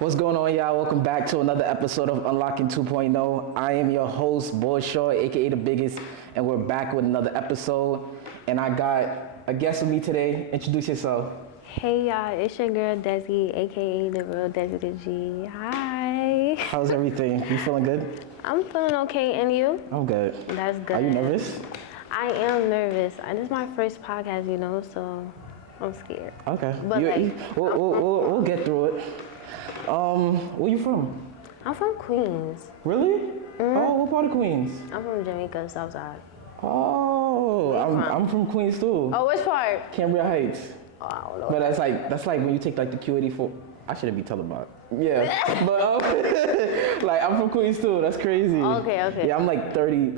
What's going on, y'all? Welcome back to another episode of Unlocking 2.0. I am your host, Boy Short, aka The Biggest, and we're back with another episode. And I got a guest with me today. Introduce yourself. Hey y'all, it's your girl Dessy, aka the real Dessy the G. Hi. How's everything? You feeling good? I'm feeling okay, and you? I'm good. That's good. Are you nervous? I am nervous. This is my first podcast, so I'm scared. Okay. But we'll get through it. Where you from? I'm from Queens. Really? Oh, what part of Queens? I'm from Jamaica, Southside. Oh, I'm from Queens too. Oh, which part? Cambria Heights. Oh, I don't know. But that's like when you take like the Q84. I shouldn't be telling about. Yeah, but like I'm from Queens too. That's crazy. Okay. Yeah, I'm like 30,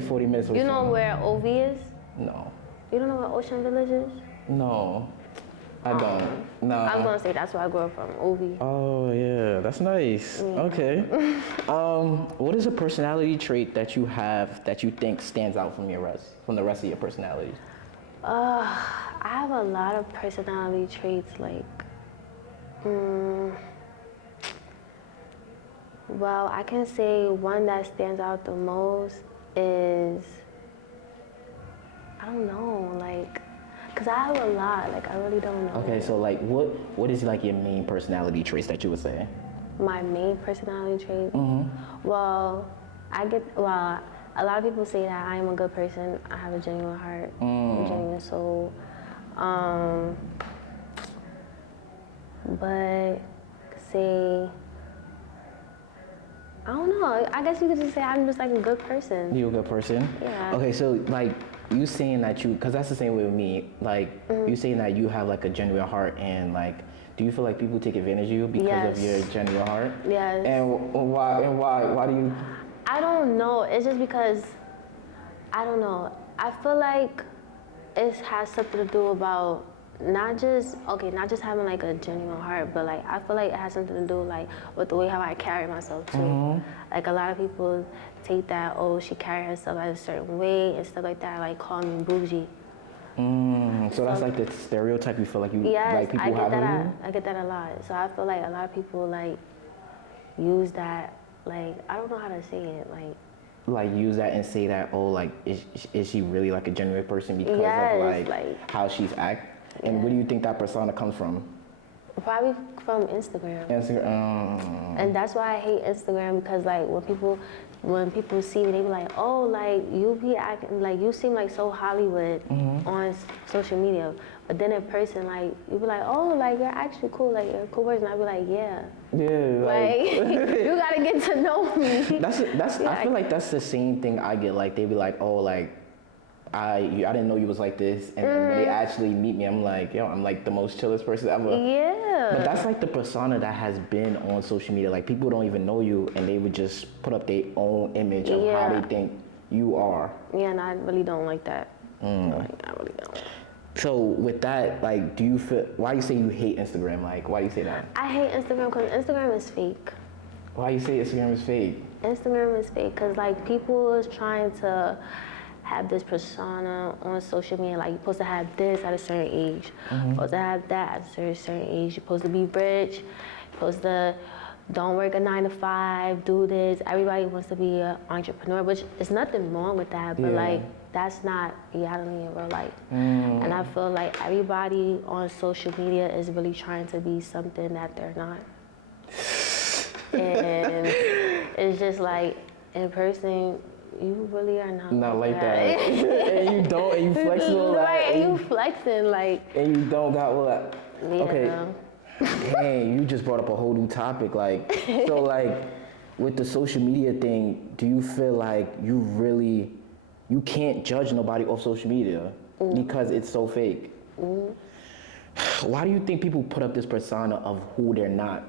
40 minutes away. You know from where OV is? No. You don't know where Ocean Village is? No, I don't. No. I was gonna say that's where I grew up from, OV. Oh yeah, that's nice. Okay. What is a personality trait that you have that you think stands out from the rest of your personality? I have a lot of personality traits, like, well, I can say one that stands out the most is, I don't know, like, cause I have a lot, like, I really don't know. Okay, so like, what is like your main personality traits that you would say? My main personality trait? Well, a lot of people say that I am a good person. I have a genuine heart, a genuine soul. But say, I don't know. I guess you could just say I'm just like a good person. You a good person? Yeah. Okay, so like you saying that because that's the same way with me. Like you saying that you have like a genuine heart, and like, do you feel like people take advantage of you because of your genuine heart? Yes. And why do you? I don't know. It's just because, I don't know. I feel like it has something to do about not just having like a genuine heart, but like I feel like it has something to do like with the way how I carry myself too. Like a lot of people take that, oh, she carry herself a certain way and stuff like that, like call me bougie. So that's like the stereotype you feel like you like people I get have of you? I get that a lot. So I feel like a lot of people like use that, like, I don't know how to say it, like use that and say that, oh, like is she really like a genuine person because of like how she's act? And where do you think that persona comes from? Probably from Instagram. And that's why I hate Instagram, because like when people see me, they be like, oh, like you be acting like you seem like so Hollywood on social media, but then in person, like you be like, oh, like you're actually cool, like you're a cool person. I be like, yeah, like you gotta get to know me. That's I feel like that's the same thing I get. Like they be like, oh, like I didn't know you was like this, and then when they actually meet me, I'm like, yo, I'm like the most chillest person ever. Yeah. But that's like the persona that has been on social media. Like people don't even know you, and they would just put up their own image of how they think you are. Yeah, and I really don't like that. Like, I really don't. So with that, like, do you feel? Why you say you hate Instagram? Like, why do you say that? I hate Instagram because Instagram is fake. Why you say Instagram is fake? Instagram is fake because like people is trying to have this persona on social media, like you're supposed to have this at a certain age, supposed to have that at a certain age, you're supposed to be rich, you're supposed to don't work a 9 to 5, do this. Everybody wants to be an entrepreneur, which is nothing wrong with that, but like that's not reality in real life. And I feel like everybody on social media is really trying to be something that they're not. And it's just like in person, you really are not like that. And you don't, and you flexing all that. Right, and you flexing like. And you don't got all that. Yeah. Okay. Dang, you just brought up a whole new topic. Like, so like, with the social media thing, do you feel like you can't judge nobody off social media because it's so fake? Why do you think people put up this persona of who they're not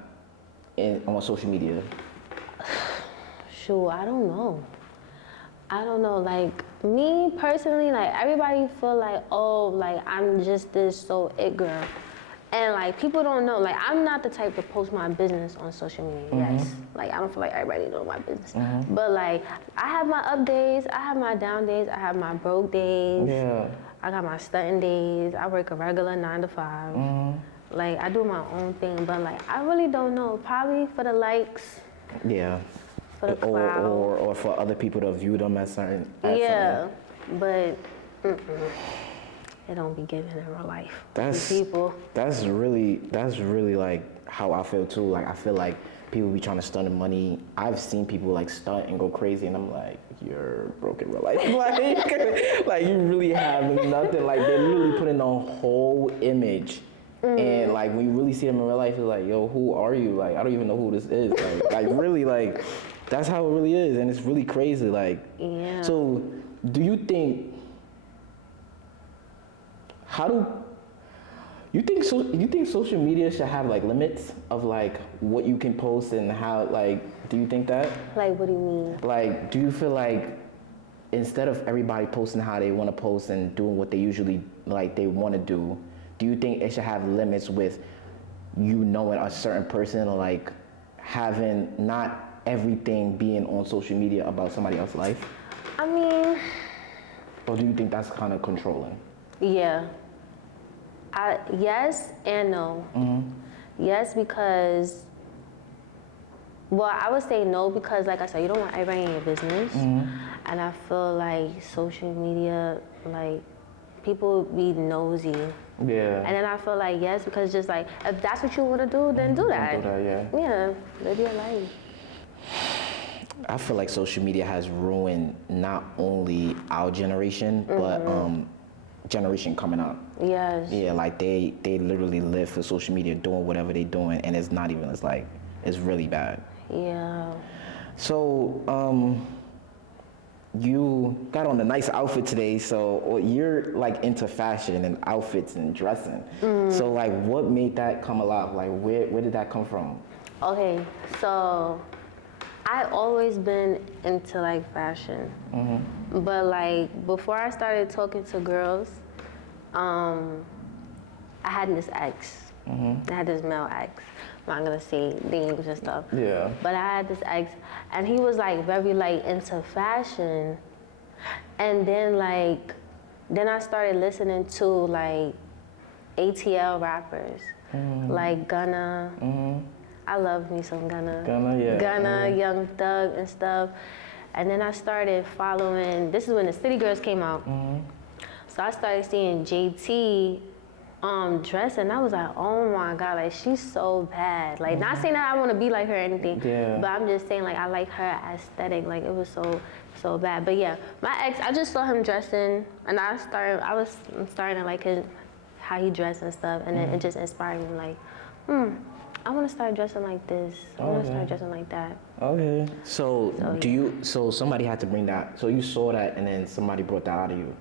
on social media? Sure, I don't know. Like me personally, like everybody feel like, oh, like I'm just this so it girl. And like people don't know, like I'm not the type to post my business on social media. Yes, like I don't feel like everybody know my business. But like I have my up days, I have my down days, I have my broke days. Yeah. I got my stunting days. I work a regular 9 to 5. Like, I do my own thing, but like, I really don't know. Probably for the likes, Yeah. for the clout. Or for other people to view them as certain. Yeah, but it don't be given in real life. That's people. That's really like how I feel too. Like I feel like people be trying to stunt the money. I've seen people like stunt and go crazy, and I'm like, you're broke in real life. like you really have nothing. Like they're literally putting on a whole image. And like when you really see them in real life, it's like, yo, who are you? Like I don't even know who this is. Like really, like that's how it really is, and it's really crazy. Like, Yeah. so do you think? How do you think social media should have like limits of like what you can post and how, like, do you think that? Like, what do you mean? Like, do you feel like instead of everybody posting how they want to post and doing what they usually like they want to do you think it should have limits with you knowing a certain person, or like having not everything being on social media about somebody else's life? I mean, Or do you think that's kind of controlling? yeah. Yes and no. Yes, because, well, I would say no because, like I said, you don't want everybody in your business. And I feel like social media, like, people be nosy. Yeah. And then I feel like yes, because just like, if that's what you want to do, then do that. Do that, yeah. Yeah, live your life. I feel like social media has ruined not only our generation, but generation coming up. Yes. Yeah, like they literally live for social media, doing whatever they doing, and it's not even, it's like, it's really bad. Yeah. So, you got on a nice outfit today, so you're like into fashion and outfits and dressing. So like, what made that come alive? Like, where did that come from? Okay, so I always been into like fashion, but like before I started talking to girls, I had this ex. I had this male ex. I'm not gonna say names and stuff. Yeah. But I had this ex, and he was like very like into fashion, and then I started listening to like ATL rappers, like Gunna. I love me some Gunna. Gunna, yeah. Gunna, Young Thug and stuff. And then I started following, this is when the City Girls came out. So I started seeing JT dress, and I was like, oh my God, like she's so bad. Like not saying that I want to be like her or anything, but I'm just saying like I like her aesthetic. Like it was so bad. But yeah, my ex, I just saw him dressing, and I'm starting to like how he dressed and stuff, and then it just inspired me like, I want to start dressing like this. I want to start dressing like that. Okay. So so somebody had to bring that. So you saw that, and then somebody brought that out of you.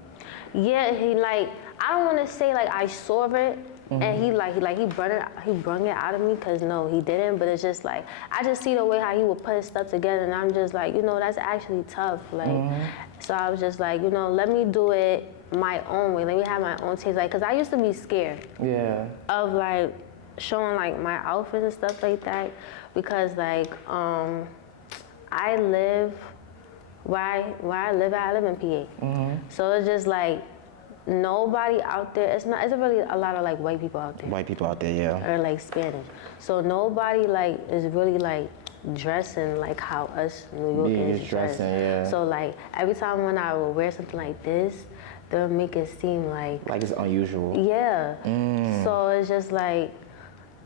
Yeah, he like, I don't want to say like I saw it, and he brung it out of me, cause no, he didn't. But it's just like I just see the way how he would put his stuff together, and I'm just like, that's actually tough. Like, so I was just like, let me do it my own way. Let me have my own taste. Like, cause I used to be scared. Yeah. Of like showing like my outfits and stuff like that, because like I live where I live in PA. So it's just like nobody out there. It's really a lot of like white people out there. White people out there, yeah. Or like Spanish. So nobody like is really like dressing like how us New Yorkers dress. Yeah. So like every time when I would wear something like this, they'll make it seem like it's unusual. Yeah. So it's just like,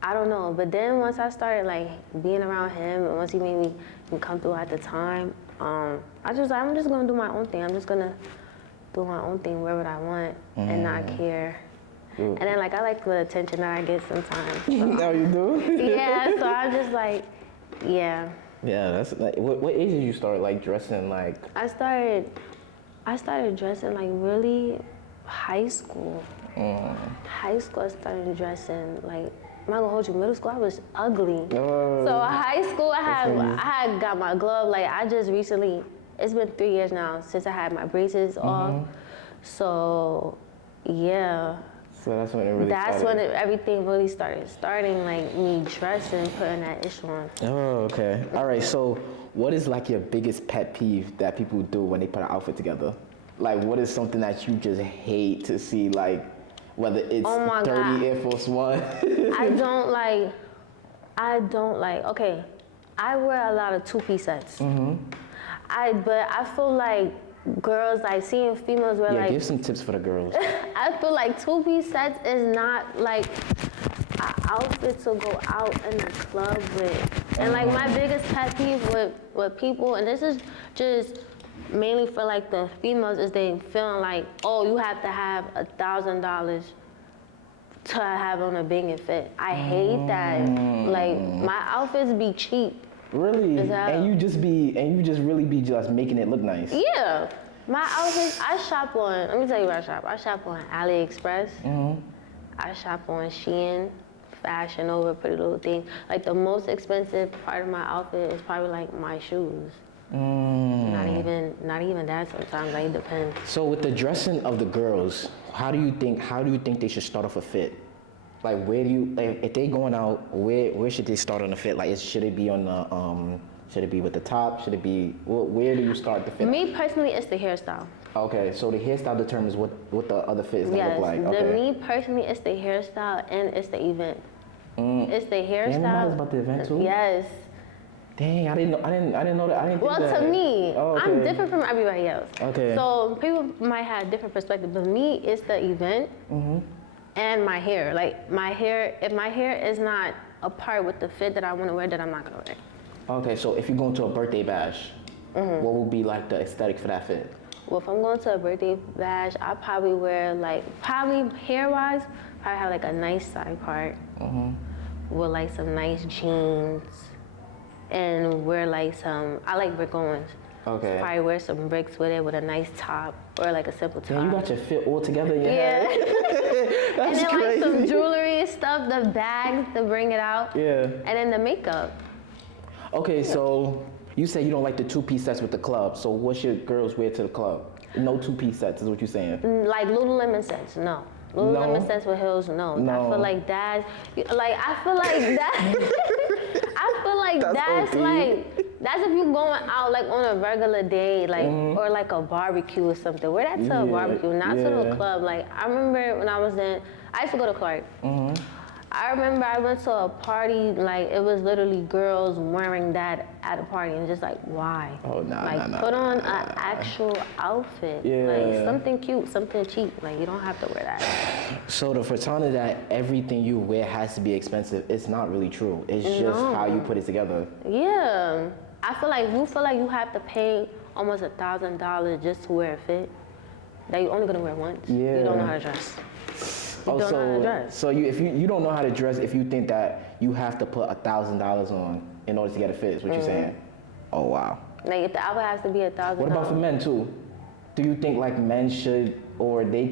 I don't know. But then once I started like being around him, and once he made me come through at the time, I'm just gonna do my own thing. I'm just gonna do my own thing wherever I want and not care. And then like I like the attention that I get sometimes. So. Oh, you do? Yeah. So I'm just like, yeah. Yeah. That's like, what age did you start like dressing like? I started dressing like really high school. High school I started dressing like. I'm not gonna hold you. Middle school, I was ugly. So high school, I had got my glove. Like I just recently, it's been 3 years now since I had my braces off. So yeah. So that's when it really started. That's when everything really started. Starting like me dressing, putting that ish on. Oh, okay. All right. So what is like your biggest pet peeve that people do when they put an outfit together? Like what is something that you just hate to see like Whether it's Oh my 30 God. Air Force One. I don't like, okay, I wear a lot of two-piece sets. But I feel like girls, like seeing females wear Yeah, like, give some tips for the girls. I feel like two-piece sets is not like an outfit to go out in the club with. And like my biggest pet peeve with people, and this is just mainly for like the females, is they feeling like, oh, you have to have $1,000 to have on a banging fit. I hate that. Like my outfits be cheap. Really? Is that- And you just really be just making it look nice. Yeah. My outfits, I shop on, let me tell you where I shop. I shop on AliExpress. I shop on Shein, Fashion Over, Pretty Little Thing. Like the most expensive part of my outfit is probably like my shoes. Not even that sometimes, like it depends. So with the dressing of the girls, how do you think they should start off a fit? Like where do you, like if they going out, where should they start on the fit? Like should it be on the should it be with the top? Should it be, where do you start the fit? Me personally, it's the hairstyle. Okay, so the hairstyle determines what the other fit is gonna look like. Okay. Me personally, it's the hairstyle and it's the event. It's the hairstyle. Damn, it matters about the event too? Yes. Dang, I didn't know that. I didn't think Well, that. to me, Oh, okay. I'm different from everybody else. Okay. So people might have different perspective, but me, it's the event and my hair. Like my hair, if my hair is not a part with the fit that I want to wear, then I'm not gonna wear it. Okay, so if you're going to a birthday bash, what would be like the aesthetic for that fit? Well, if I'm going to a birthday bash, I probably wear probably hair-wise, probably have like a nice side part with like some nice jeans and wear like I like brick owens. Okay. Probably wear some bricks with it with a nice top or like a simple top. Damn, you got your fit all together in your Yeah. head? That's and then crazy. like some jewelry and stuff, the bags to bring it out. Yeah. And then the makeup. Okay, so you say you don't like the two-piece sets with the club. So what should girls wear to the club? No two-piece sets is what you're saying. Like Lululemon sets, no. Lululemon sets with heels, no. No. I feel like that, I feel like that's that's if you're going out like on a regular day, like or like a barbecue or something. Wear that to a barbecue, not to the club. Like I remember when I used to go to Clark. I remember I went to a party, like it was literally girls wearing that at a party, and just like, why? Oh, nah. Put on an actual outfit, like something cute, something cheap. Like you don't have to wear that. So the persona that everything you wear has to be expensive, it's not really true. It's just how you put it together. Yeah, I feel like you have to pay almost $1,000 just to wear a fit that you're only gonna wear once. Yeah. You don't know how to dress. You don't know how to dress. So if you don't know how to dress, if you think that you have to put $1,000 on in order to get a fit, is what you're saying? Oh wow. Like if the outfit has to be $1,000. What about for men too? Do you think like men should, or they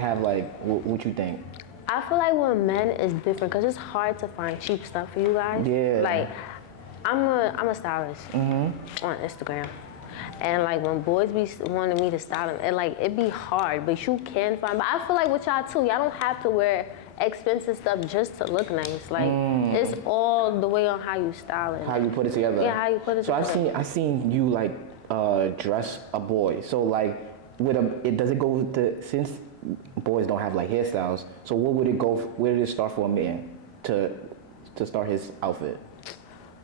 have like, what you think? I feel like with men is different because it's hard to find cheap stuff for you guys. Yeah. Like I'm a stylist on Instagram. And like when boys be wanting me to style them, it be hard, but you can find. But I feel like with y'all too, y'all don't have to wear expensive stuff just to look nice. Like it's all the way on how you style it. How you put it together. Yeah, how you put it together. So I've seen you like dress a boy. So like does it go with since boys don't have like hairstyles, so where did it start for a man to start his outfit?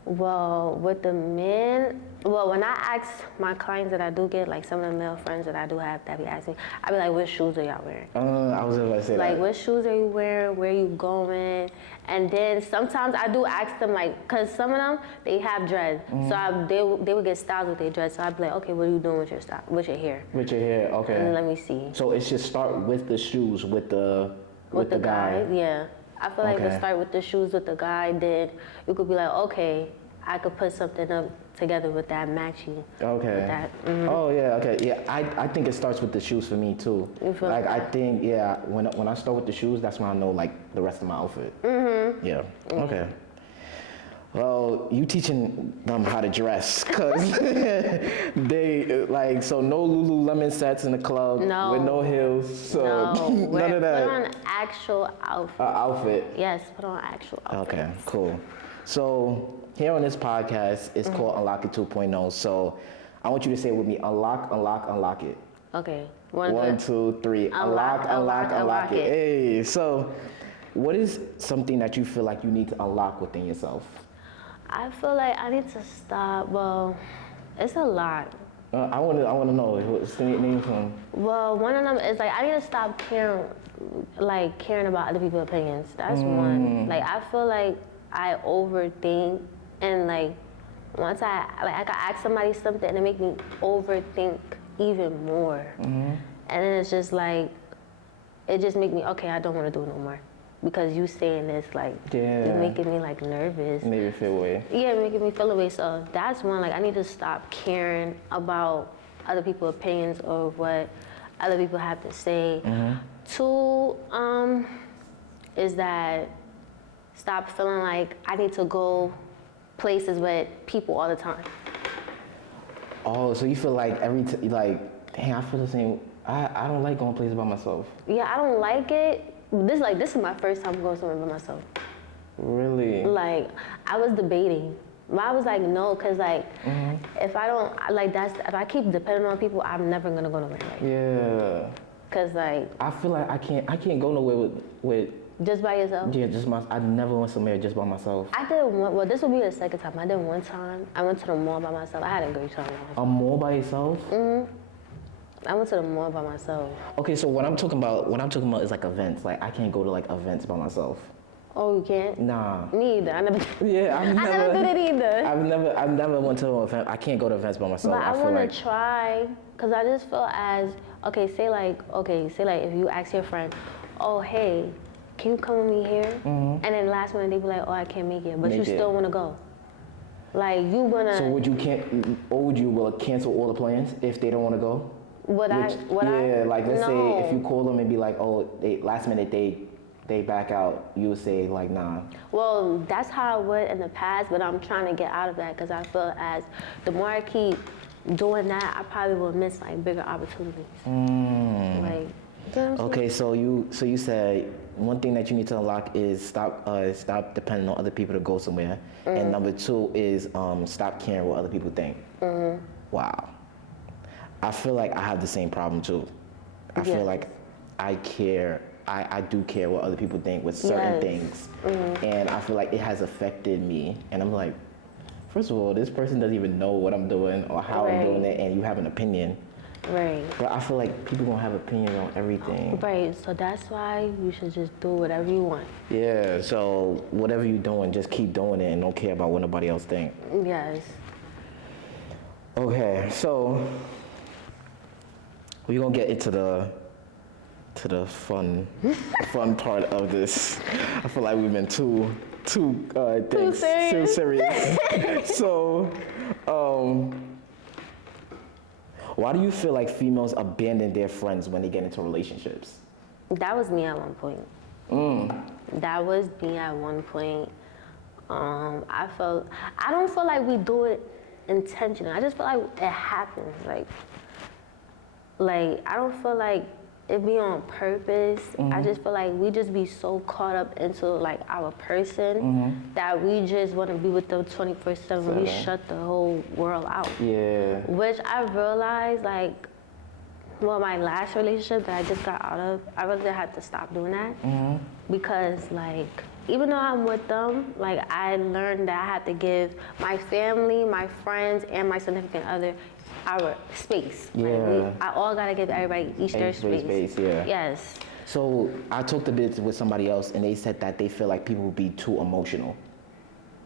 Well, with the men, when I ask my clients that I do get, like some of the male friends that I do have that be asking, I be like, what shoes are y'all wearing? I was about to say like, that. what shoes are you wearing? Where you going? And then sometimes I do ask them, like, because some of them, they have dreads. So they would get styles with their dreads. So I'd be like, okay, what are you doing with your style, with your hair? With your hair, okay. And let me see. So it should start with the shoes, with the guy. Yeah. I feel like we start with the shoes with the guy, then you could be like, okay, I could put something up together with that matching. Okay. With that. Oh yeah, okay, yeah. I think it starts with the shoes for me too. You feel like I think when I start with the shoes, that's when I know like the rest of my outfit. Yeah. Okay. Well, you teaching them how to dress, cause they like so no Lululemon sets in the club with no heels, so none of that. Put on an actual outfit. Outfit. Yes, put on an actual outfit. Okay, cool. So here on this podcast, it's called Unlock It 2.0. So I want you to say it with me: unlock, unlock, unlock it. Okay. One, two, three. Unlock it. Hey, so what is something that you feel like you need to unlock within yourself? I feel like I need to stop. Well, it's a lot. I want to know. Name some. Well, one of them is like I need to stop caring about other people's opinions. That's one. Like I feel like I overthink, and like once I can ask somebody something and it make me overthink even more. And then it's just like it just make me okay. I don't want to do it no more because you saying this like it's making me like nervous. Made me feel away. Yeah, making me feel away. So that's one. Like I need to stop caring about other people's opinions or what other people have to say. Two, is that stop feeling like I need to go places with people all the time. Oh, so you feel like dang, I feel the same. I don't like going places by myself. Yeah, I don't like it. This is my first time going somewhere by myself. Really? Like I was debating. But I was like, no, cause like if I don't if I keep depending on people, I'm never gonna go nowhere. Like, yeah. Cause like I feel like I can't go nowhere with just by yourself. Yeah, I never went somewhere just by myself. I did one. Well, this will be the second time. I did one time. I went to the mall by myself. I had a great time. A mall by yourself? I went to the mall by myself. Okay, so what I'm talking about is like events. Like I can't go to like events by myself. Oh, you can't? Nah. Me either. I never. Yeah, I never did it either. I've never went to an event. I can't go to events by myself. But I want to try, cause I just feel say like if you ask your friend, oh hey, can you come with me here? And then last minute they be like, oh I can't make it, but you still want to go. Like you gonna. So would you cancel all the plans if they don't want to go? Like let's say if you call them and be like, oh, last minute they back out, you would say like, nah. Well, that's how I would in the past, but I'm trying to get out of that because I feel as the more I keep doing that, I probably will miss like bigger opportunities. Like, you know okay, so you said one thing that you need to unlock is stop depending on other people to go somewhere, and number two is stop caring what other people think. Wow. I feel like I have the same problem too. I feel like I do care what other people think with certain things. And I feel like it has affected me. And I'm like, first of all, this person doesn't even know what I'm doing or how I'm doing it, and you have an opinion. Right. But I feel like people gonna have opinions on everything. Right, so that's why you should just do whatever you want. Yeah, so whatever you're doing, just keep doing it and don't care about what nobody else thinks. Yes. Okay, so we're gonna get into the fun part of this. I feel like we've been too serious. So, why do you feel like females abandon their friends when they get into relationships? That was me at one point. That was me at one point. I don't feel like we do it intentionally. I just feel like it happens. Like I don't feel like it be on purpose. I just feel like we just be so caught up into like our person that we just want to be with them 24/7. We shut the whole world out. Yeah. Which I realized my last relationship that I just got out of, I really had to stop doing that because even though I'm with them, I learned that I have to give my family, my friends, and my significant other our space. Yeah. I all gotta give everybody each their space. Yeah. Yes. So I talked a bit with somebody else, and they said that they feel like people will be too emotional.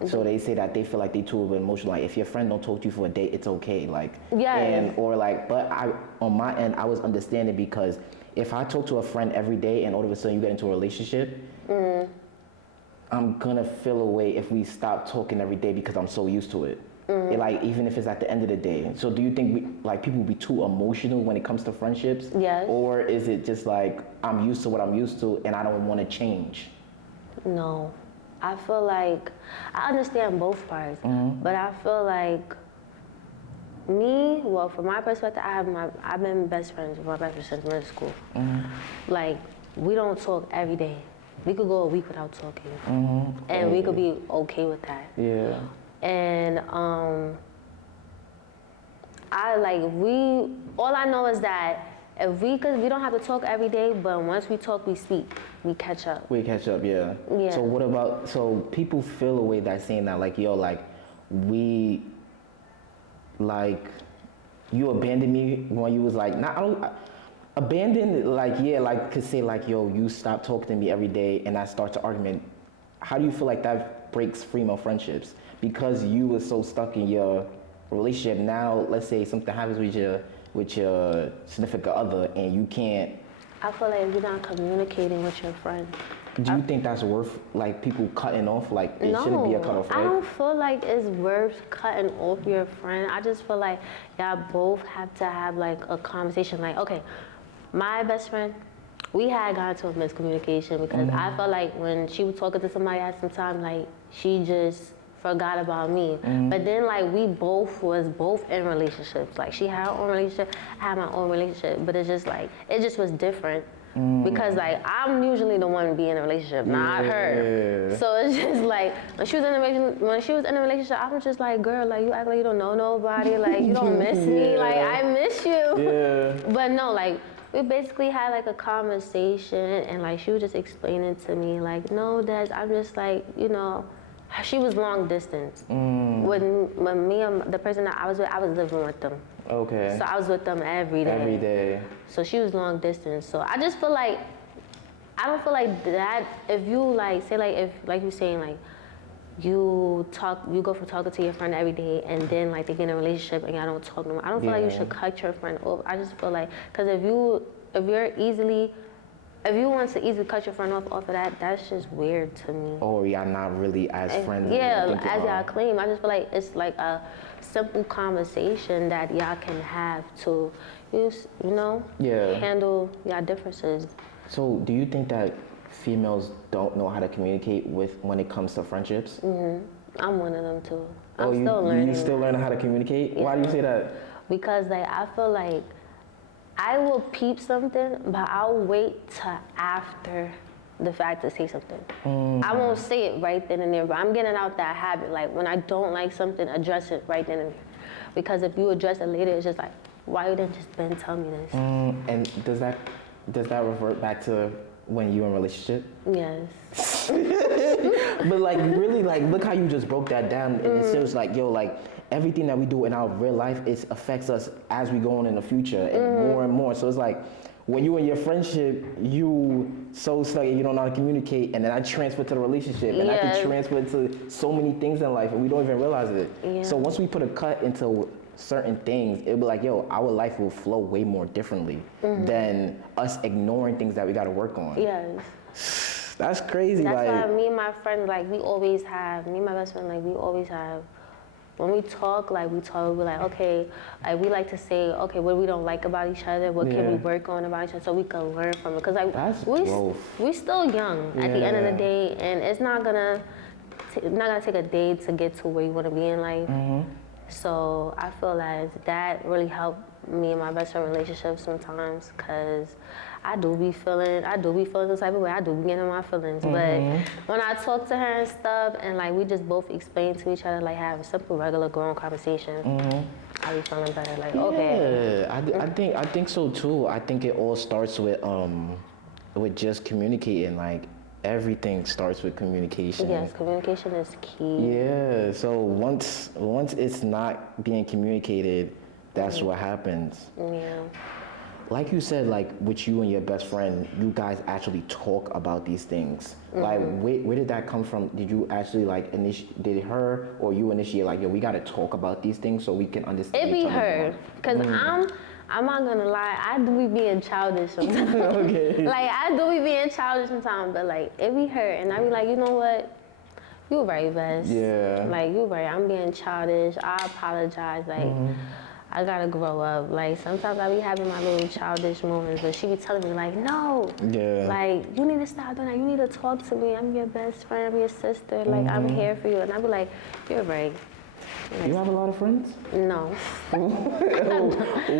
So they say that they feel like they too emotional. Like if your friend don't talk to you for a day, it's okay. But on my end, I was understanding because if I talk to a friend every day and all of a sudden you get into a relationship, I'm gonna feel away if we stop talking every day because I'm so used to it. Even if it's at the end of the day. So do you think people will be too emotional when it comes to friendships? Yes. Or is it just like I'm used to what I'm used to and I don't want to change? No. I feel like I understand both parts, but I feel like from my perspective, I've been best friends with my best friend since middle school. We don't talk every day. We could go a week without talking, and we could be okay with that. Yeah. And all I know is that if we, cause we don't have to talk every day, but once we talk, we speak, we catch up. We catch up, yeah. Yeah. So what about, so people feel a way that saying that, like, yo, like, we, like, you abandoned me when you was like, not, I don't, abandoned, like, yeah, like, could say like, yo, you stop talking to me every day and that starts an argument. How do you feel like that breaks female friendships? Because you were so stuck in your relationship, now let's say something happens with your significant other and you can't. I feel like if you're not communicating with your friend. Do you think that's worth like people cutting off? Like it shouldn't be a cutoff, right? I don't feel like it's worth cutting off your friend. I just feel like y'all both have to have like a conversation. Like, okay, my best friend, we had gotten to a miscommunication because I felt like when she was talking to somebody at some time, like she just forgot about me. But then like we both was in relationships. Like she had her own relationship, I had my own relationship. But it's just like, it just was different. Because like I'm usually the one to be in a relationship, not her. So it's just like when she was in a relationship, I was just like, girl, like you act like you don't know nobody, like you don't miss me, like I miss you. But no, like we basically had like a conversation and like she was just explaining to me like, no, Des, I'm just like, you know, she was long distance. When me and the person that I was with, I was living with them. Okay. So I was with them every day. Every day. So she was long distance. So I just feel like, I don't feel like that, if you like, say like, if like you're saying like, you go from talking to your friend every day and then like they get in a relationship and y'all don't talk no more. I don't feel like you should cut your friend off. I just feel like, cause if you want to easily cut your friend off of that, that's just weird to me. Or y'all not really as friends. Yeah, as y'all claim. I just feel like it's like a simple conversation that y'all can have to, you know, handle y'all differences. So do you think that females don't know how to communicate when it comes to friendships? I'm one of them too. I'm still learning. You still learning how to communicate? Yeah. Why do you say that? Because like I feel like I will peep something, but I'll wait till after the fact to say something. I won't say it right then and there, but I'm getting out that habit. Like when I don't like something, address it right then and there. Because if you address it later, it's just like, why you didn't just been tell me this? And does that revert back to when you were in a relationship? Yes. But like really, like look how you just broke that down, and it shows like, yo, like everything that we do in our real life, it affects us as we go on in the future and more. So it's like when you in your friendship, you so stuck and you don't know how to communicate, and then I transfer to the relationship, and I can transfer to so many things in life, and we don't even realize it. So once we put a cut into certain things, it'll be like, yo, our life will flow way more differently than us ignoring things that we got to work on. Yes. That's crazy. That's like, why me and my friend, like me and my best friend, like we always have, when we talk, we're like, okay, like we like to say, okay, what we don't like about each other, what can we work on about each other so we can learn from it. Because like we still young at the end of the day, and it's not gonna take a day to get to where you want to be in life. So I feel like that really helped me and my best friend relationship sometimes, because I do be feeling the type of way. I do be getting my feelings. But when I talk to her and stuff, and like we just both explain to each other, like have a simple, regular, grown conversation, I be feeling better. Like, okay. Yeah, I think so too. I think it all starts with just communicating. Like everything starts with communication. Yes, communication is key. Yeah. So once it's not being communicated, that's what happens. Yeah. Like you said, like with you and your best friend, you guys actually talk about these things. Like, where did that come from? Did you actually like did her or you initiate like, yo, we gotta talk about these things so we can understand? It be her, cause I'm not gonna lie, I do be being childish sometimes. Okay. Like I do be being childish sometimes, but like it be her, and I be like, you know what? You right, Bess. Yeah. Like you right, I'm being childish. I apologize. Like. I gotta grow up. Like sometimes I be having my little childish moments, but she be telling me like, no, like you need to stop doing that. You need to talk to me. I'm your best friend. I'm your sister. Like I'm here for you. And I be like, you're right. Like, you have a lot of friends? No.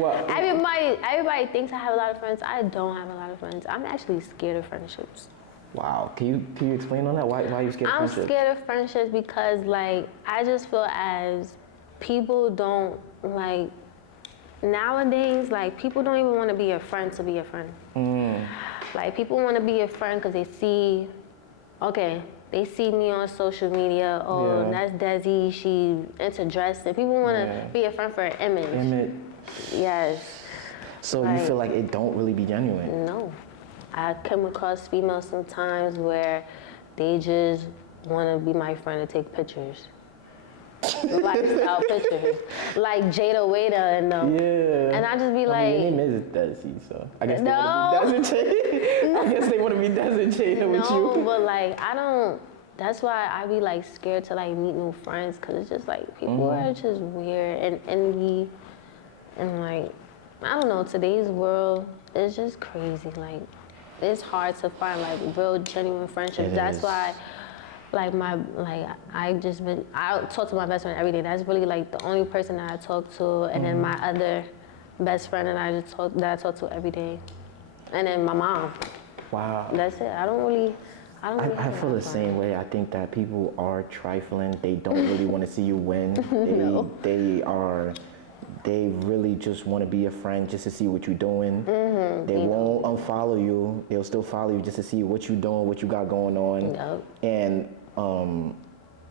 What? Everybody thinks I have a lot of friends. I don't have a lot of friends. I'm actually scared of friendships. Wow. Can you explain on that? Why are you scared of friendships? I'm scared of friendships because like I just feel as people don't like. nowadays, like, people don't even want to be your friend to be your friend. Like, people want to be your friend because they see, okay, they see me on social media. Oh, that's Dessy. She into dressing. People want to be a friend for an image. Yes. So you feel like it don't really be genuine? No. I come across females sometimes where they just want to be my friend to take pictures. Lifestyle pictures. Like Jada Waiter and them. Yeah. And I just be like... your name is Dessy, so I guess they want to be Dessy. I guess they want to be Dessy with you. No, but like, I don't... That's why I be like scared to like meet new friends, because it's just like, people are just weird and envy. And like, I don't know, today's world is just crazy. Like, it's hard to find like real genuine friendships. That's why, like I talk to my best friend every day. That's really like the only person that I talk to, and then my other best friend that I talk to every day, and then my mom. Wow. That's it. I I feel the same way. I think that people are trifling. They don't really want to see you win. They really just want to be a friend just to see what you're doing. They won't unfollow you. They'll still follow you just to see what you're doing, what you got going on. And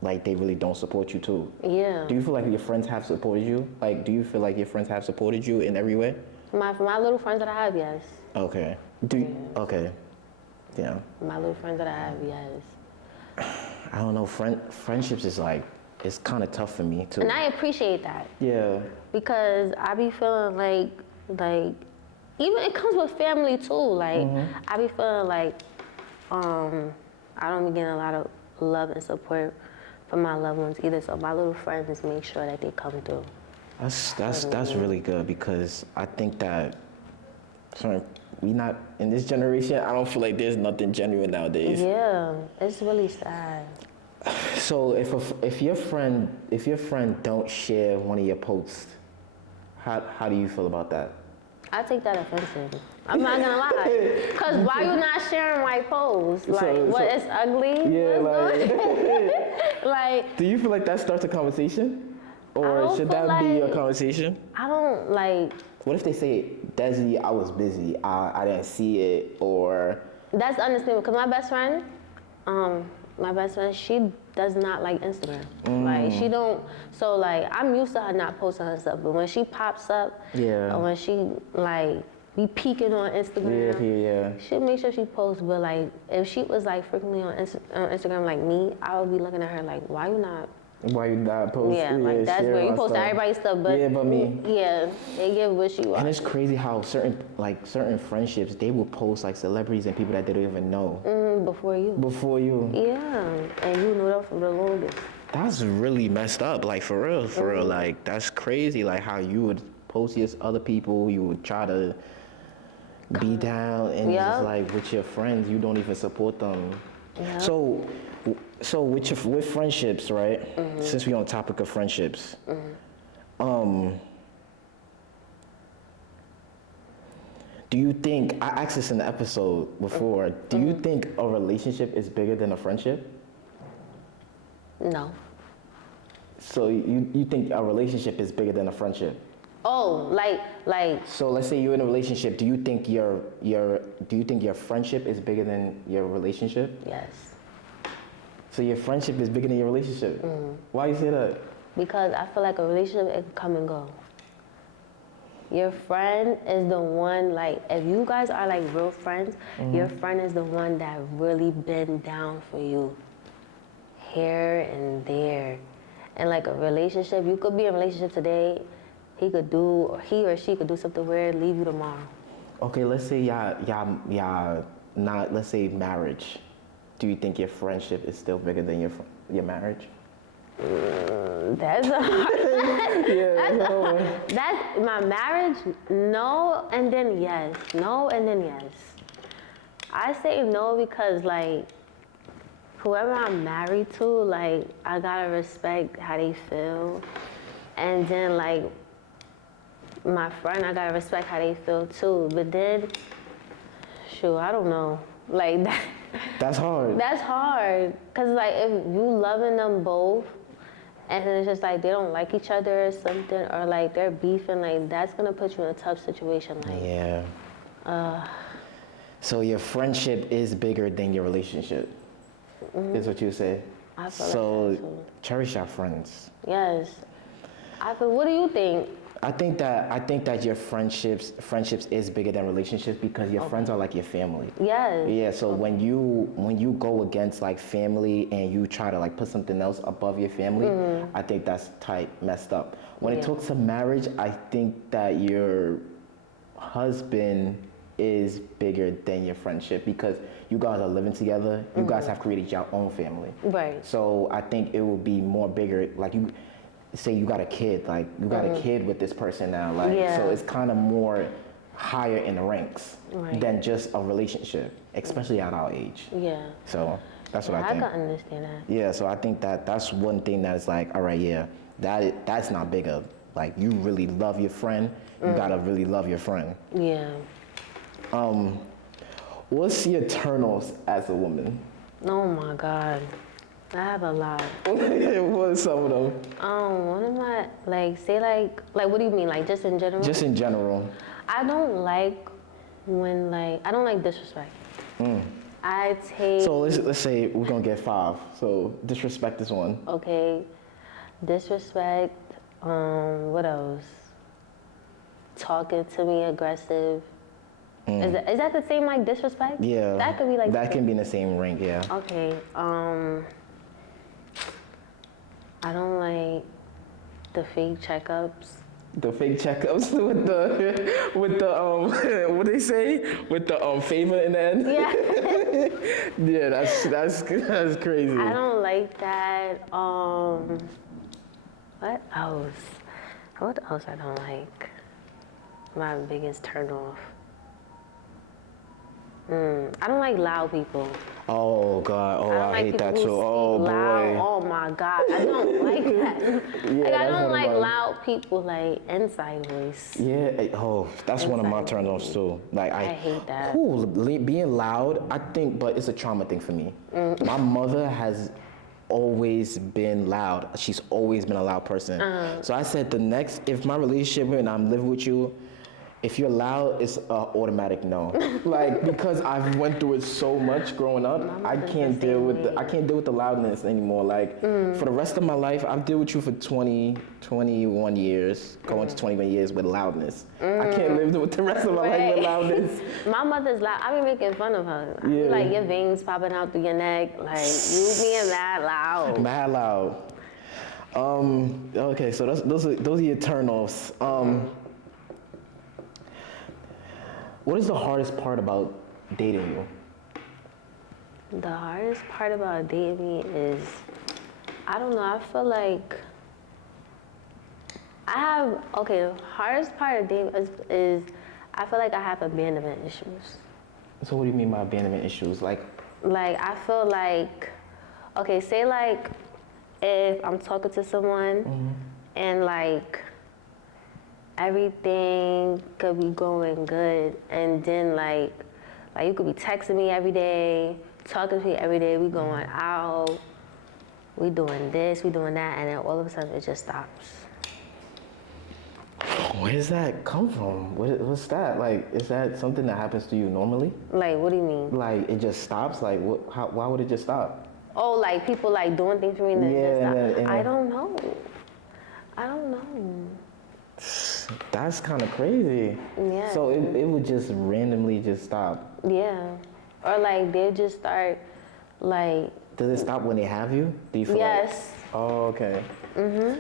like, they really don't support you too. Yeah. Do you feel like your friends have supported you? Like, do you feel like your friends have supported you in every way? My little friends that I have, yes. Okay. Okay. Yeah. My little friends that I have, yes. I don't know. Friendships is like, it's kind of tough for me too. And I appreciate that. Yeah. Because I be feeling like even it comes with family too. Like, I be feeling like I don't be getting a lot of love and support from my loved ones either. So my little friends make sure that they come through. That's really good, because I think that we not in this generation. I don't feel like there's nothing genuine nowadays. Yeah, it's really sad. So if your friend don't share one of your posts, how do you feel about that? I take that offensive. I'm not gonna lie. Cause why you not sharing my posts? Like, it's ugly? Yeah, like. Do you feel like that starts a conversation, or should that be a conversation? I don't like. What if they say, Dessy, I was busy, I didn't see it, or? That's understandable, because my best friend, she does not like Instagram. Like, she don't, so like, I'm used to her not posting her stuff, but when she pops up, or when she like, be peeking on Instagram, she'll make sure she posts, but like, if she was like frequently on Instagram like me, I would be looking at her like, why you not posting? Yeah, like, that's where you post everybody's stuff, but me. Yeah, they give what you want. And it's crazy how certain friendships, they will post like celebrities and people that they don't even know. Before you. Yeah, and you know them for the longest. That's really messed up, like, for real. Like, that's crazy, like, how you would post other people, you would try to be down, and just like, with your friends, you don't even support them. So with friendships, right? Since we're on the topic of friendships, do you think, I asked this in the episode before, do you think a relationship is bigger than a friendship? No. So you think a relationship is bigger than a friendship? Oh, like. So let's say you're in a relationship. Do you think your friendship is bigger than your relationship? Yes. So your friendship is bigger than your relationship? Why you say that? Because I feel like a relationship, it can come and go. Your friend is the one, like, if you guys are like real friends, your friend is the one that really been down for you, here and there. And like a relationship, you could be in a relationship today, he or she could do something weird, leave you tomorrow. Okay, let's say y'all not, let's say marriage. Do you think your friendship is still bigger than your marriage? That's a hard That's my marriage, no, and then yes. No, and then yes. I say no because, like, whoever I'm married to, like, I gotta respect how they feel. And then, like, my friend, I gotta respect how they feel too. But then, shoot, I don't know. Like, that's hard. That's hard. Cause like, if you loving them both, and then it's just like they don't like each other or something, or like they're beefing, like that's gonna put you in a tough situation. Like, Yeah. So your friendship is bigger than your relationship, is what you say? I feel So like that too. cherish your friends. Yes. What do you think? I think that your friendships is bigger than relationships because your friends are like your family. Yes. Yeah, so when you go against like family and you try to like put something else above your family, I think that's messed up. When it talks to marriage, I think that your husband is bigger than your friendship because you guys are living together. You guys have created your own family. Right. So I think it will be more bigger. Like you say, you got a kid. Like you got a kid with this person now. Like so, it's kind of more higher in the ranks than just a relationship, especially at our age. Yeah. So that's what I think. I can understand that. Yeah. So I think that that's one thing that's like, all right, yeah, that's not bigger. Like you really love your friend. You gotta really love your friend. Yeah. What's your turn-offs as a woman? Oh my God. I have a lot. What are some of them? One of my, what do you mean? Like, just in general? Just in general. I don't like I don't like disrespect. I take. So let's say we're gonna get 5. So disrespect is one. Okay. Disrespect. What else? Talking to me aggressive. Is that the same like disrespect? Yeah. That could be like. That can be in the same ring, yeah. Okay. I don't like the fake checkups. The fake checkups with the what they say with the favor in the end. Yeah. Yeah, that's crazy. I don't like that. What else? What else I don't like? My biggest turn off. I don't like loud people. Oh God! Oh, I hate that too. Oh loud. boy! Oh my God! I don't like that. Yeah, like I don't like my... loud people like inside voice. Yeah. Oh, that's one of my turn offs too. Like I hate that. Cool, being loud. I think, but it's a trauma thing for me. My mother has always been loud. She's always been a loud person. So I said, if my relationship and I'm living with you, if you're loud, it's an automatic no. Like because I've went through it so much growing up, I can't deal with the loudness anymore. Like for the rest of my life, I've dealt with you for 21 years, going to 21 years with loudness. I can't live with the rest of my life with loudness. My mother's loud. I be making fun of her. I be like your veins popping out through your neck, like you being mad loud. Mad loud. Okay, so those are your turn-offs. What is the hardest part about dating you? The hardest part about dating me is, I don't know, I feel like the hardest part of dating is I feel like I have abandonment issues. So what do you mean by abandonment issues? Like I feel like, okay, say like if I'm talking to someone and like everything could be going good, and then like you could be texting me every day, talking to me every day, we going out, we doing this, we doing that, and then all of a sudden it just stops. Where does that come from? What's that? Like, is that something that happens to you normally? Like, what do you mean? Like, it just stops? Like, why would it just stop? Oh, like people like doing things for me and then it just stop? I don't know. That's kind of crazy. Yeah. So it would just randomly just stop. Yeah. Or like they just start like. Does it stop when they have you? Do you feel yes. Oh, okay.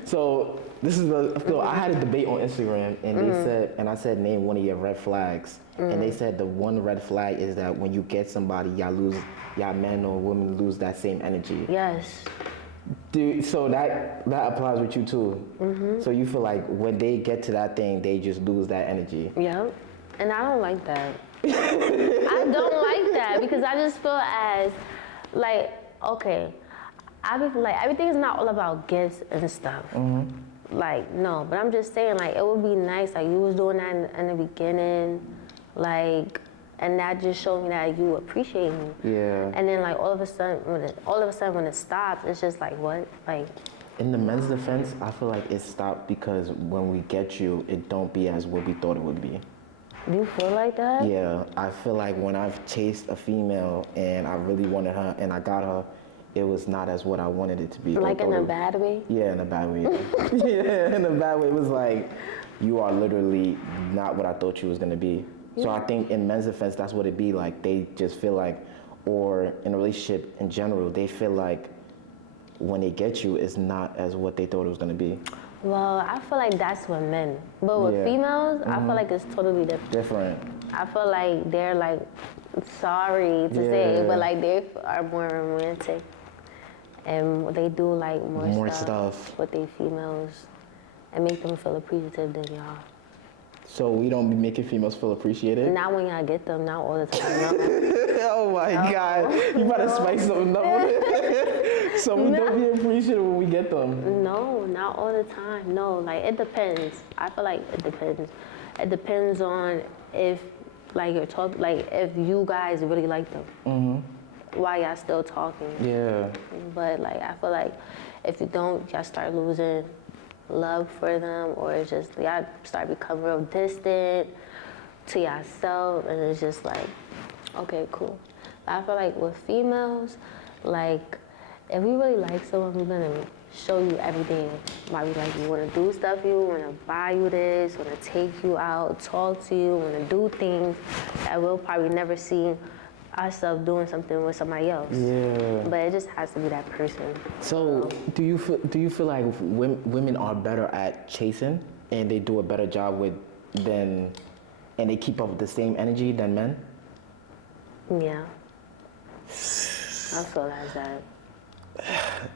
So this is I had a debate on Instagram and they said, and I said, name one of your red flags. And they said the one red flag is that when you get somebody, y'all men or women lose that same energy. Yes. Dude, so that applies with you too. So you feel like when they get to that thing, they just lose that energy. Yeah, and I don't like that. I don't like that because I just feel as like, okay, I be like everything is not all about gifts and stuff. Like no, but I'm just saying like it would be nice like you was doing that in the beginning, like. And that just showed me that you appreciate me. Yeah. And then like all of a sudden when it stops, it's just like what? Like In the men's defense, I feel like it stopped because when we get you, it don't be as what we thought it would be. You feel like that? Yeah, I feel like when I've chased a female and I really wanted her and I got her, it was not as what I wanted it to be. Like in a bad way? Yeah, in a bad way. Yeah, in a bad way. It was like, you are literally not what I thought you was gonna be. So I think in men's defense, that's what it be like. They just feel like, or in a relationship in general, they feel like when they get you, it's not as what they thought it was gonna be. Well, I feel like that's with men. But with females, I feel like it's totally different. Different. I feel like they're like, sorry to say, but like they are more romantic. And they do like more stuff with their females and make them feel appreciative than y'all. So we don't be making females feel appreciated? Not when y'all get them, not all the time, no. Oh my God, you better spice something up with it. So we don't be appreciated when we get them? No, not all the time, no. Like it depends. I feel like it depends. It depends on if like you're talking, like if you guys really like them. Why y'all still talking? Yeah. But like I feel like if you don't, y'all start losing love for them, or it's just y'all start becoming real distant to yourself, and it's just like, okay, cool. But I feel like with females, like if we really like someone, we're gonna show you everything. Why we like you, wanna do stuff you, wanna buy you this, wanna take you out, talk to you, wanna do things that we'll probably never see ourselves doing something with somebody else. Yeah. But it just has to be that person. So do you feel like women are better at chasing and they do a better job and they keep up with the same energy than men? Yeah. I feel like that.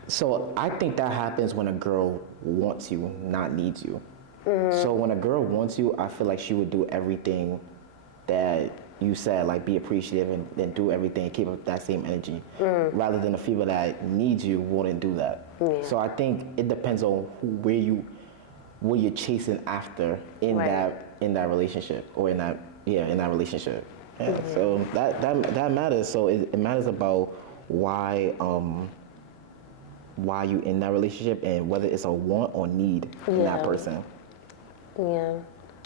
So I think that happens when a girl wants you, not needs you. So when a girl wants you, I feel like she would do everything that you said, like be appreciative and do everything and keep up that same energy, rather than a female that needs you wouldn't do that. So I think it depends on what you're chasing after in that relationship or in that relationship. Yeah. So that matters. So it matters about why you in that relationship and whether it's a want or need in that person. Yeah,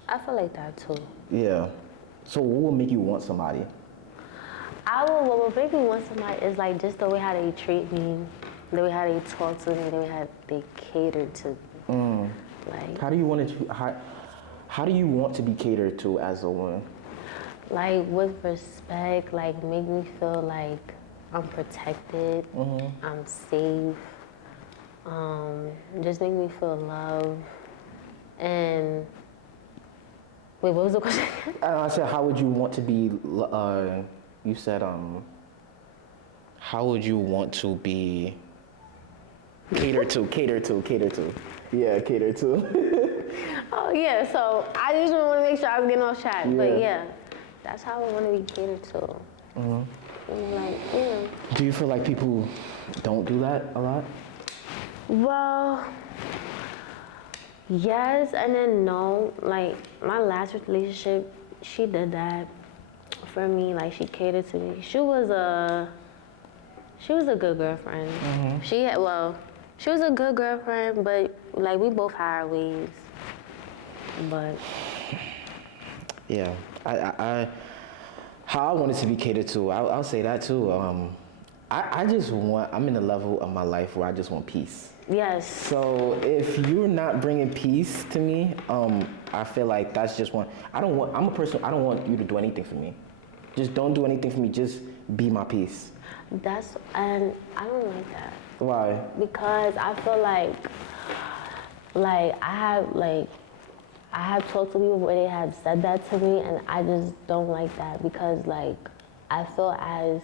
I feel like that too. Yeah. So what would make you want somebody? What would make me want somebody is like just the way how they treat me, the way how they talk to me, the way how they cater to me. Like How do you want to be catered to as a woman? Like with respect, like make me feel like I'm protected, I'm safe. Just make me feel loved. And wait, what was the question? I said, how would you want to be? You said, how would you want to be catered to? Yeah, catered to. Oh yeah, so I just want to make sure I was getting off track. But yeah, that's how I want to be catered to. Like, yeah. Do you feel like people don't do that a lot? Well, yes and then no. Like my last relationship, she did that for me. Like she catered to me. She was a good girlfriend. She was a good girlfriend, but like we both had our ways. But yeah, how I wanted to be catered to, I'll say that too. I'm in a level of my life where I just want peace. yes. So if you're not bringing peace to me, I feel like that's just one. I'm a person, I don't want you to do anything for me. Just don't do anything for me, just be my peace. And I don't like that. Why? Because I feel like I have talked to people where they have said that to me, and I just don't like that because like I feel as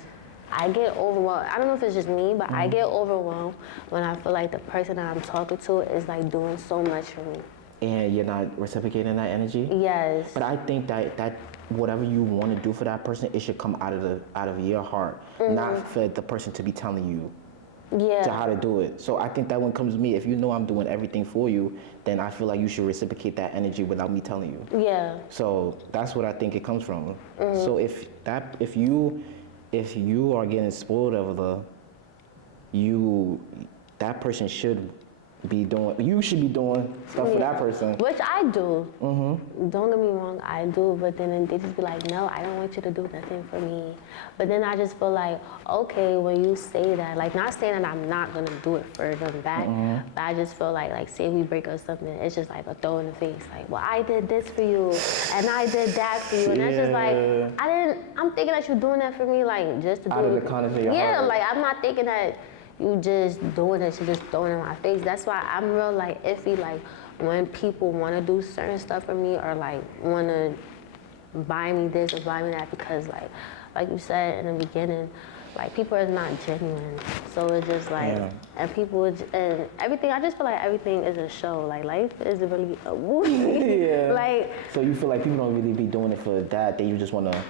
I get overwhelmed. I don't know if it's just me, but I get overwhelmed when I feel like the person that I'm talking to is like doing so much for me. And you're not reciprocating that energy? Yes. But I think that whatever you want to do for that person, it should come out of your heart, not for the person to be telling you to how to do it. So I think that when it comes to me, if you know I'm doing everything for you, then I feel like you should reciprocate that energy without me telling you. Yeah. So that's what I think it comes from. So if you are getting spoiled over that person should you should be doing stuff for that person. Which I do. Don't get me wrong, I do. But then they just be like, no, I don't want you to do nothing for me. But then I just feel like, okay, when you say that, like not saying that I'm not gonna do it for them back, but I just feel like say we break up something, it's just like a throw in the face. Like, well, I did this for you, and I did that for you, and that's just like, I'm thinking that you're doing that for me, like just to do out of the kindness of your heart. Yeah, like I'm not thinking that you just doing it, you just throwing it in my face. That's why I'm real like iffy, like when people want to do certain stuff for me or like want to buy me this or buy me that, because like you said in the beginning, like people are not genuine. So it's just like, and people and everything. I just feel like everything is a show. Like life is really a movie. Like. So you feel like people don't really be doing it for that. They just want to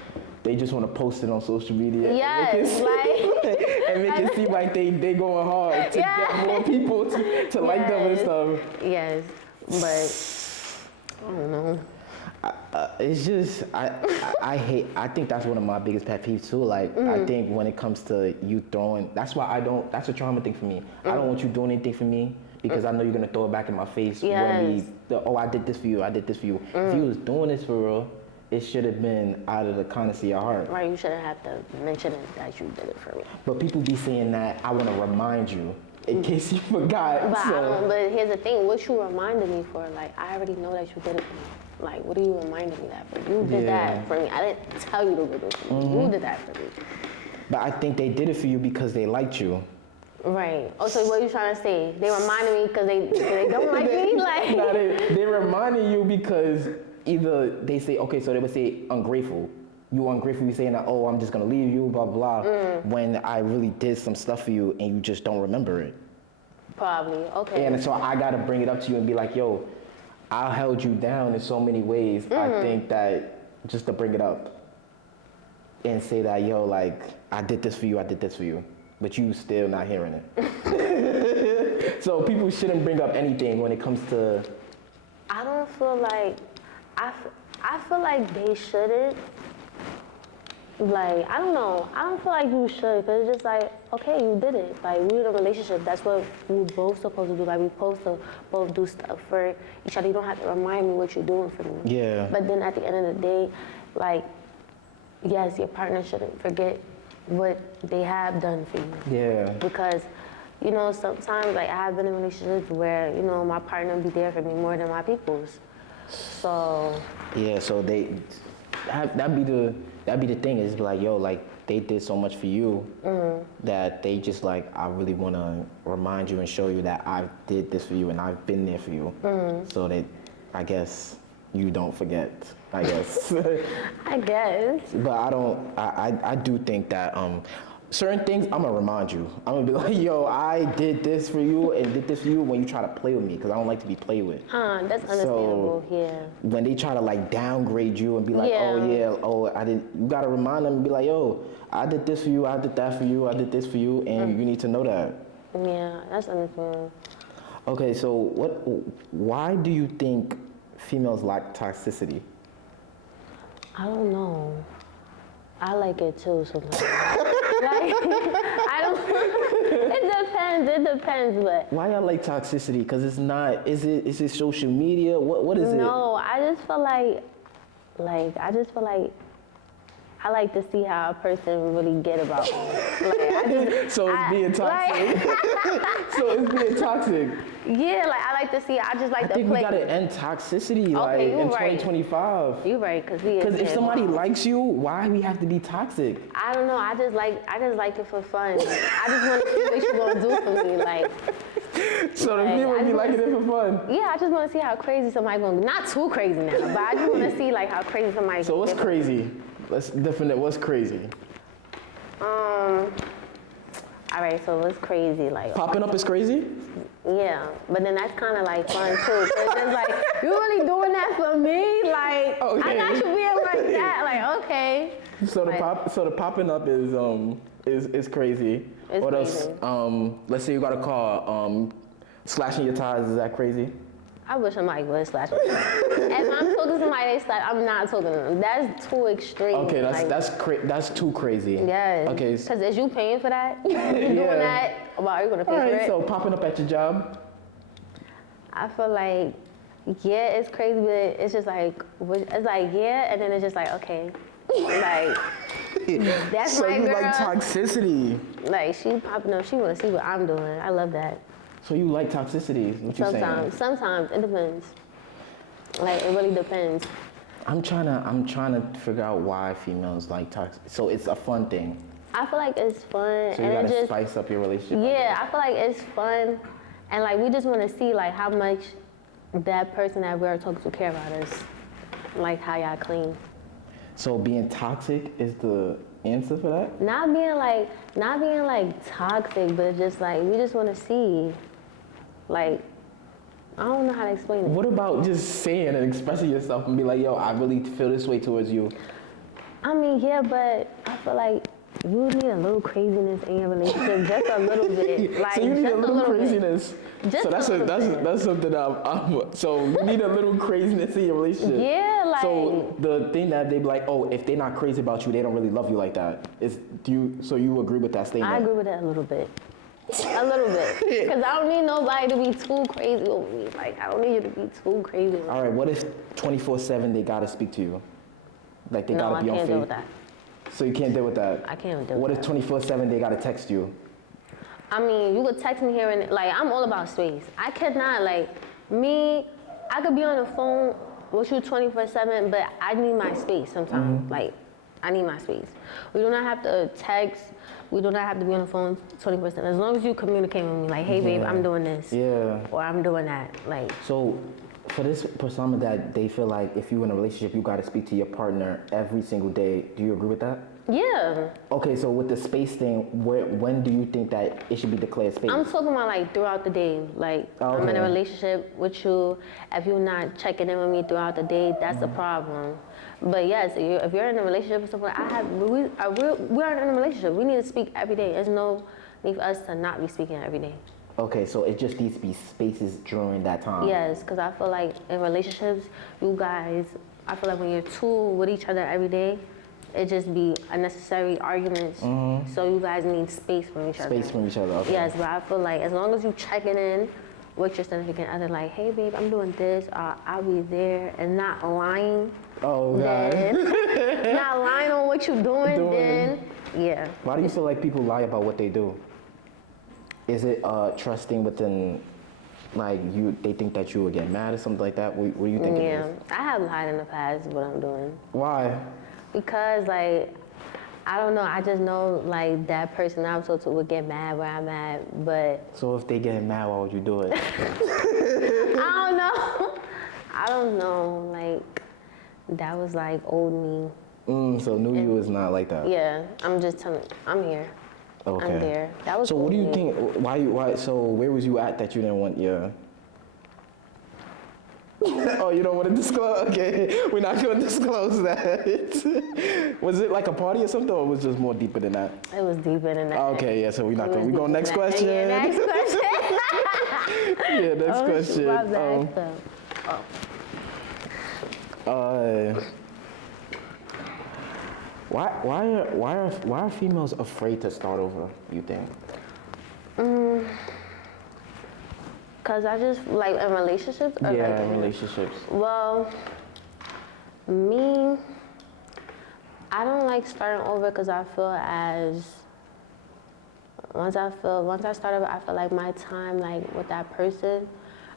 post it on social media. Yes, and make it seem like they going hard to get more people to like them and stuff. Yes, but I don't know. It's just I think that's one of my biggest pet peeves too. Like I think when it comes to you throwing, that's a trauma thing for me. I don't want you doing anything for me because I know you're gonna throw it back in my face. Yes. I did this for you. I did this for you. If you was doing this for real, it should have been out of the kindness of your heart. Right, you shouldn't have to mention it that you did it for me. But people be saying that I want to remind you in case you forgot. But here's the thing, what you reminded me for, like, I already know that you did it for me. Like, what are you reminding me that for? You did that for me. I didn't tell you to do it for me. You did that for me. But I think they did it for you because they liked you. Right. Oh, so what are you trying to say? They reminded me because they don't like me? Like. No, they reminded you because either they say, okay, so they would say ungrateful. You ungrateful, you saying that, oh, I'm just gonna leave you, blah, blah, when I really did some stuff for you and you just don't remember it. Probably, okay. And so I gotta bring it up to you and be like, yo, I held you down in so many ways. I think that just to bring it up and say that, yo, like, I did this for you, but you still not hearing it. So people shouldn't bring up anything when it comes to. I don't feel like, I feel like they shouldn't. Like, I don't know. I don't feel like you should, because it's just like, okay, you did it. Like, we're in a relationship. That's what we're both supposed to do. Like, we're supposed to both do stuff for each other. You don't have to remind me what you're doing for me. Yeah. But then at the end of the day, like, yes, your partner shouldn't forget what they have done for you. Yeah. Because, you know, sometimes, like, I have been in relationships where, you know, my partner be there for me more than my people's. So. Yeah, so that'd be the thing, is like, yo, like, they did so much for you that they just like, I really want to remind you and show you that I did this for you and I've been there for you. So that, I guess, you don't forget, I guess. I guess. But I do think that certain things, I'm gonna remind you. I'm gonna be like, yo, I did this for you and did this for you when you try to play with me, because I don't like to be played with. That's understandable, yeah. When they try to like downgrade you and be like, you gotta remind them and be like, yo, I did this for you, I did that for you, I did this for you, and you need to know that. Yeah, that's understandable. Okay, so why do you think females lack toxicity? I don't know. I like it too sometimes. Like, I don't, it depends, but. Why y'all like toxicity? Because it's not, is it social media? What is it? No, I just feel like I like to see how a person really get about me. Like, so it's being toxic. So it's being toxic. Yeah, like I like to see. I just like I to think play. we gotta end toxicity, like in 2025. You're right, because if somebody likes you, why we have to be toxic? I don't know. I just like it for fun. I just want to see what you gonna do for me, like. So the people be liking it for fun. Yeah, I just want to see how crazy somebody gonna. Not too crazy now, but I just want to see like how crazy somebody. So what's crazy? Let's define it. What's crazy? All right, so what's crazy? Like popping up is crazy? Yeah, but then that's kind of like fun too. So it's just like, you really doing that for me? Like, okay. I got you being like that. Like, okay. So the popping up is crazy. It's what crazy. Else? Let's say you got a car. Slashing your tires, is that crazy? I wish somebody would slash me. If I'm talking to somebody they slash, I'm not talking to them. That's too extreme. Okay, that's too crazy. Yes. Okay. Because is you paying for that? You doing that? Well, are you gonna pay for it? So popping up at your job. I feel like, yeah, it's crazy, but it's just like, it's like, yeah, and then it's just like, okay. Like, that's so my you girl. like toxicity. Like, she popping up, she wanna see what I'm doing. I love that. So you like toxicity, is what you saying? Sometimes, it depends. Like, it really depends. I'm trying to figure out why females like toxic. So it's a fun thing. I feel like it's fun, So you and gotta spice up your relationship. Yeah, I feel like it's fun, and like we just want to see like how much that person that we're talking to care about us, like how y'all clean. So being toxic is the answer for that? Not being like toxic, but just like we just want to see, like I don't know how to explain it. What about just saying and expressing yourself and be like, yo, I really feel this way towards you? I mean, yeah, but I feel like you need a little craziness in your relationship, just a little bit. Like, so you need just a little craziness. Just so that's something so you need a little craziness in your relationship. Yeah, like. So the thing that they be like, oh, if they're not crazy about you, they don't really love you like that. So you agree with that statement? I agree with that a little bit. A little bit. Because I don't need nobody to be too crazy over me. Like, I don't need you to be too crazy. All right, what if 24/7 they gotta speak to you? Like they gotta be on Facebook? No, I can't deal with that. So you can't deal with that? I can't deal with that. What if 24/7 they gotta text you? I mean, you could text me here and like, I'm all about space. I cannot, like, I could be on the phone with you 24/7, but I need my space sometimes. Mm-hmm. Like, I need my space. We do not have to text. We do not have to be on the phone 24/7. As long as you communicate with me, like, hey, babe, I'm doing this. Yeah. Or I'm doing that. Like. So, for this persona that they feel like if you're in a relationship, you got to speak to your partner every single day. Do you agree with that? Yeah. Okay, so with the space thing, when do you think that it should be declared space? I'm talking about like throughout the day. Like, I'm in a relationship with you. If you're not checking in with me throughout the day, that's a problem. But yes, if you're in a relationship or something, we are in a relationship. We need to speak every day. There's no need for us to not be speaking every day. Okay, so it just needs to be spaces during that time. Yes, because I feel like in relationships, you guys, I feel like when you're two with each other every day, it just be unnecessary arguments. Mm-hmm. So you guys need space from each other. Space from each other, okay. Yes, but I feel like as long as you checking in with your significant other, like, hey, babe, I'm doing this, I'll be there, and not lying. Oh, God. Then, not lying on what you're doing, then, yeah. Why do you feel like people lie about what they do? Is it trusting within, like, they think that you would get mad or something like that? What do you think it is? Yeah, I have lied in the past what I'm doing. Why? Because, like, I don't know, I just know, like, that person I'm supposed to would get mad where I'm at, but... So if they get mad, why would you do it? I don't know, like, that was, like, old me. So new you is not like that? Yeah, I'm just telling I'm here. Okay. I'm there. That was so what do you me. think, why, so where was you at that you didn't want your... Oh, you don't want to disclose? Okay, we're not going to disclose that. Was it like a party or something, or was it just more deeper than that? It was deeper than that. Okay, yeah, so we're not going. We go next question. Yeah, next question. Yeah, next question. Why are females afraid to start over, you think? Cause I just like in relationships. Or yeah, like in relationships. Well, me, I don't like starting over because I feel as once I start over, I feel like my time like with that person,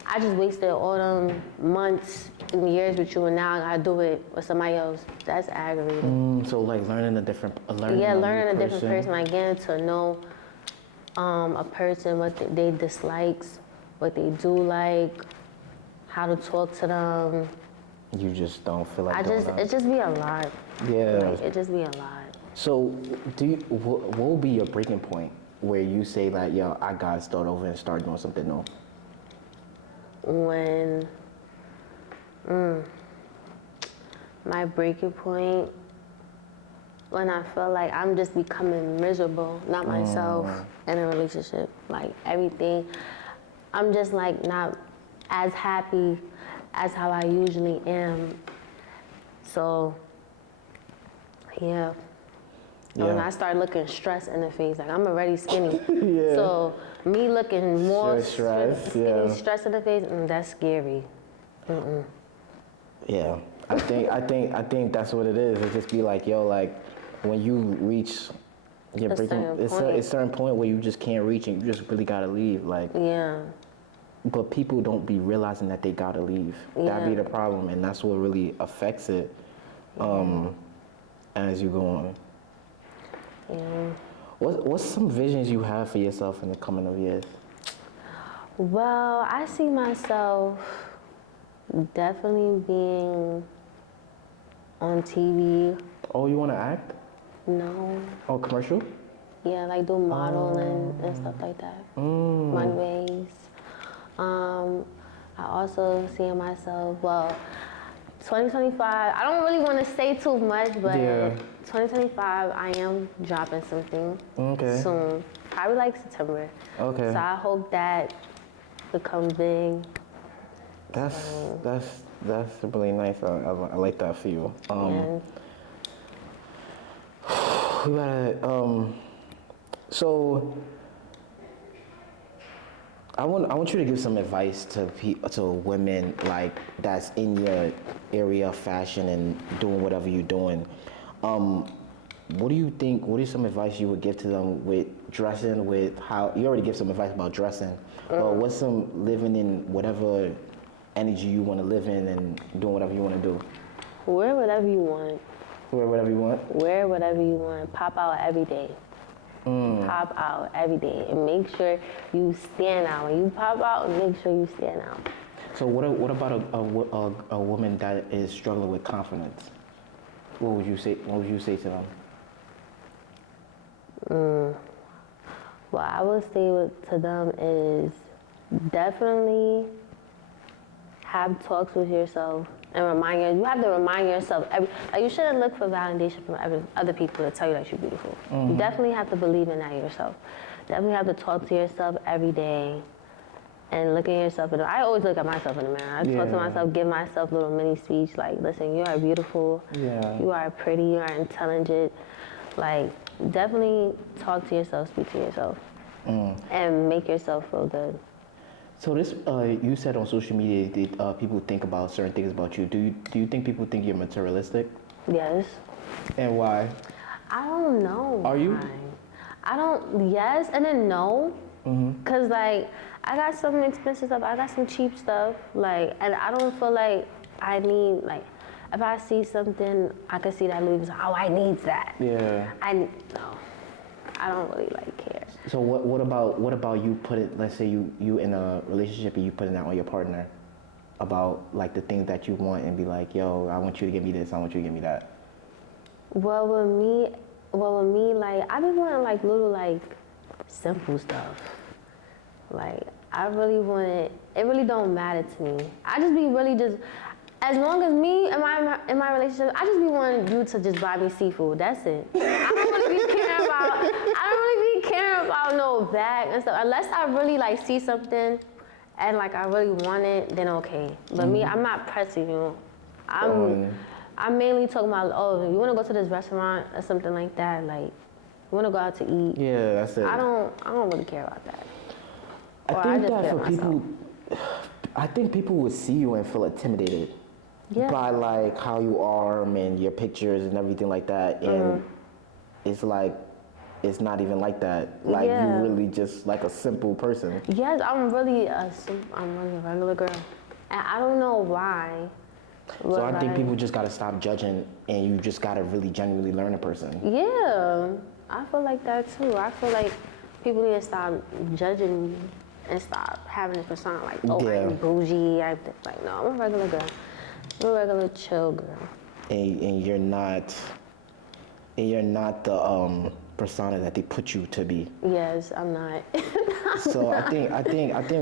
I just wasted all them months and years with you, and now I gotta do it with somebody else. That's aggravating. So like learning a different person, like getting to know a person, what they dislikes, what they do like, how to talk to them. You just don't feel like it just be a lot. Yeah. Like, it just be a lot. So what will be your breaking point where you say like, yo, I gotta start over and start doing something new? When my breaking point, when I feel like I'm just becoming miserable, not myself, in a relationship. Like everything, I'm just like not as happy as how I usually am. So, yeah. When I start looking stressed in the face, like I'm already skinny. Yeah. So Me looking more stressed, stress in the face, that's scary. Yeah, I think that's what it is. It just be like, yo, like when you reach your it's a certain point where you just can't reach and you just really gotta leave. Like, yeah. But people don't be realizing that they gotta leave. That be the problem, and that's what really affects it as you go on. Yeah. What's some visions you have for yourself in the coming of years? Well, I see myself definitely being on TV. Oh, you want to act? No. Oh, commercial? Yeah, like do modeling and stuff like that. Runways. I also see myself, 2025, I don't really want to say too much, but 2025, I am dropping something soon. Probably like September. Okay. So I hope that becomes big. That's really nice. I like that for you. We gotta so I want you to give some advice to women like that's in your area of fashion and doing whatever you're doing. What do you think? What is some advice you would give to them with dressing? With how you already give some advice about dressing, but what's some living in whatever energy you want to live in and doing whatever you want to do? Wear whatever you want. Wear whatever you want. Wear whatever you want. Pop out every day. Pop out every day and make sure you stand out. When you pop out, make sure you stand out. So what about a woman that is struggling with confidence? What would you say? What would you say to them? What I would say to them is definitely have talks with yourself and you have to remind yourself, like you shouldn't look for validation from other people to tell you that you're beautiful. You definitely have to believe in that yourself. Definitely have to talk to yourself every day and look at yourself. I always look at myself in the mirror. I talk to myself, give myself a little mini speech like, listen, you are beautiful. You are pretty, you are intelligent. Like, definitely talk to yourself, speak to yourself, and make yourself feel good. So this, you said on social media that people think about certain things about you. Do you think people think you're materialistic? Yes. And why? I don't know. Are you? I don't. Yes, and then no. Cause like I got some expensive stuff. I got some cheap stuff. Like, and I don't feel like I need like. If I see something, I can see that Louis Vuitton. Oh, I need that. Yeah. No. I don't really like care. So what about you put it, let's say you in a relationship and you putting that on your partner about like the things that you want and be like, yo, I want you to give me this, I want you to give me that. Well with me like I be wanting like little like simple stuff. Like I really want it really don't matter to me. I just be really just as long as me in my relationship, I just be wanting you to just buy me seafood. That's it. I don't really be caring about no bag and stuff. Unless I really like see something and like I really want it, then okay. But me, I'm not pressing you. I'm mainly talking about, oh, you wanna go to this restaurant or something like that, like you wanna go out to eat. Yeah, that's it. I don't really care about that. I think that for people, I think people would see you and feel intimidated. By like how you are and your pictures and everything like that, and it's like it's not even like that. Like you really just like a simple person. Yes, I'm really a regular girl, and I don't know why. So I think people just gotta stop judging, and you just gotta really genuinely learn a person. Yeah, I feel like that too. I feel like people need to stop judging and stop having this persona like, oh, I'm bougie. I'm like, no, I'm a regular girl. I'm a regular chill girl. And you're not the persona that they put you to be. Yes, I'm not. So I think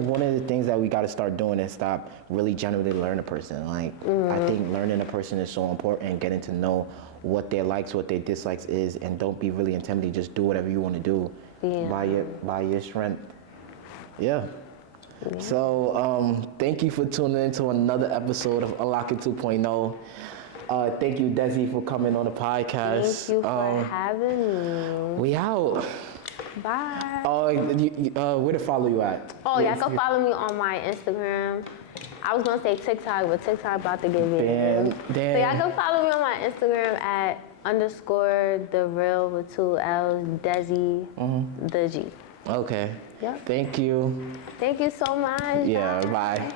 one of the things that we got to start doing is stop really genuinely learning a person. Like I think learning a person is so important, and getting to know what their likes, what their dislikes is, and don't be really intimidated. Just do whatever you want to do by your strength. Yeah. So thank you for tuning in to another episode of Unlock It 2.0. Thank you, Dessy, for coming on the podcast. Thank you for having me. We out. Bye. Oh, where to follow you at? Oh, y'all can follow me on my Instagram. I was gonna say TikTok, but TikTok about to get banned. So y'all can follow me on my Instagram at _the real with 2 L's, Dessy, the G. Okay. Yep. Thank you. Thank you so much. Yeah, bye.